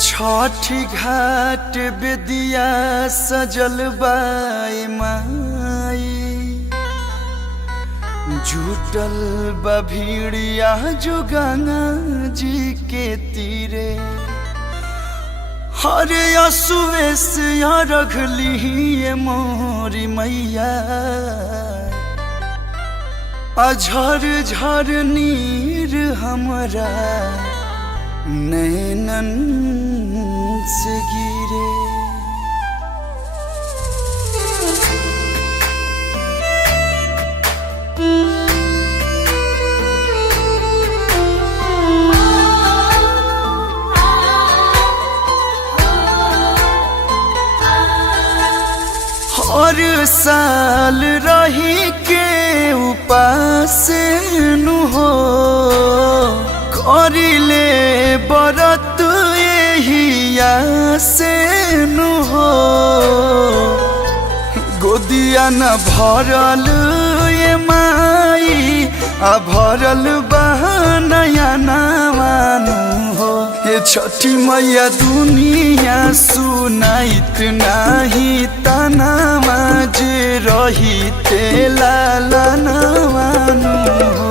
छठी घाट बेदिया सजल बाई माई, जुटल बा भीड़िया जो गंगा जी के तीरे। हरे असुए से रख ली मोरी मैया, अझर झर नीर हमरा नैनन से गिरे। हर साल रही के उपास नु हो, करिले बरत यहिया से नु हो। गोदिया न भरल ये माई, आ भरल बहनया नवानु हो। ये छठी मैया दुनिया सुनाइत नाही तनावा, जे रही तेला नवानु हो।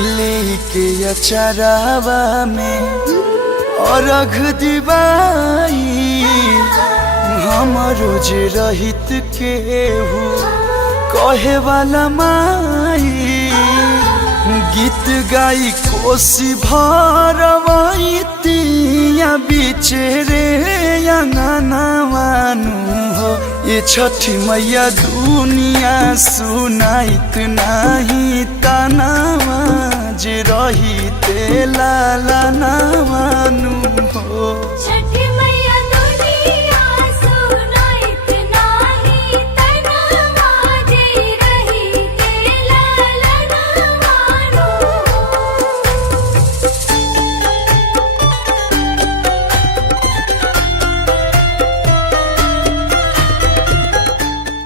लेके अचरावा में अर्घ दिवाई, हमरो जे रहित केहू कहे वाला माई। गीत गाई कोसी भरवाईती या बिचरे अंगनावानु हो। ये छठी मैया दुनिया सुनाइत नाही तनावा, जे रही तेला नवानु हो।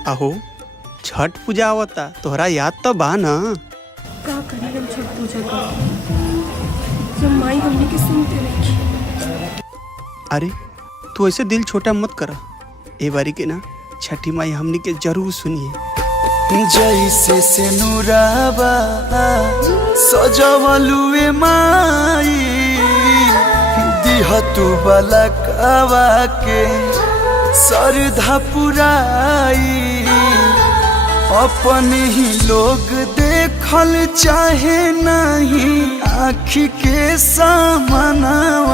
अहो छठ पूजा आवता, तोहरा याद तो बा ना? का करी हम छठ पूजा कर, जब माई हमने के सुनते नहीं। अरे तू ऐसे दिल छोटा मत करा, ए बारी के ना छठी माई हमने के जरूर सुनिए। जैसे से नूराबा सजवलुए माई, दिहतु बलकावा के सरधा पुराई। अपन ही लोग देखल चाहे नहीं आँखी के सामनावानु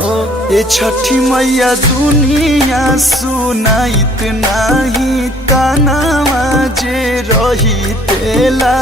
हो। ये छठी मैया दुनिया सुनाइत नाही तनावा, जे रही तेला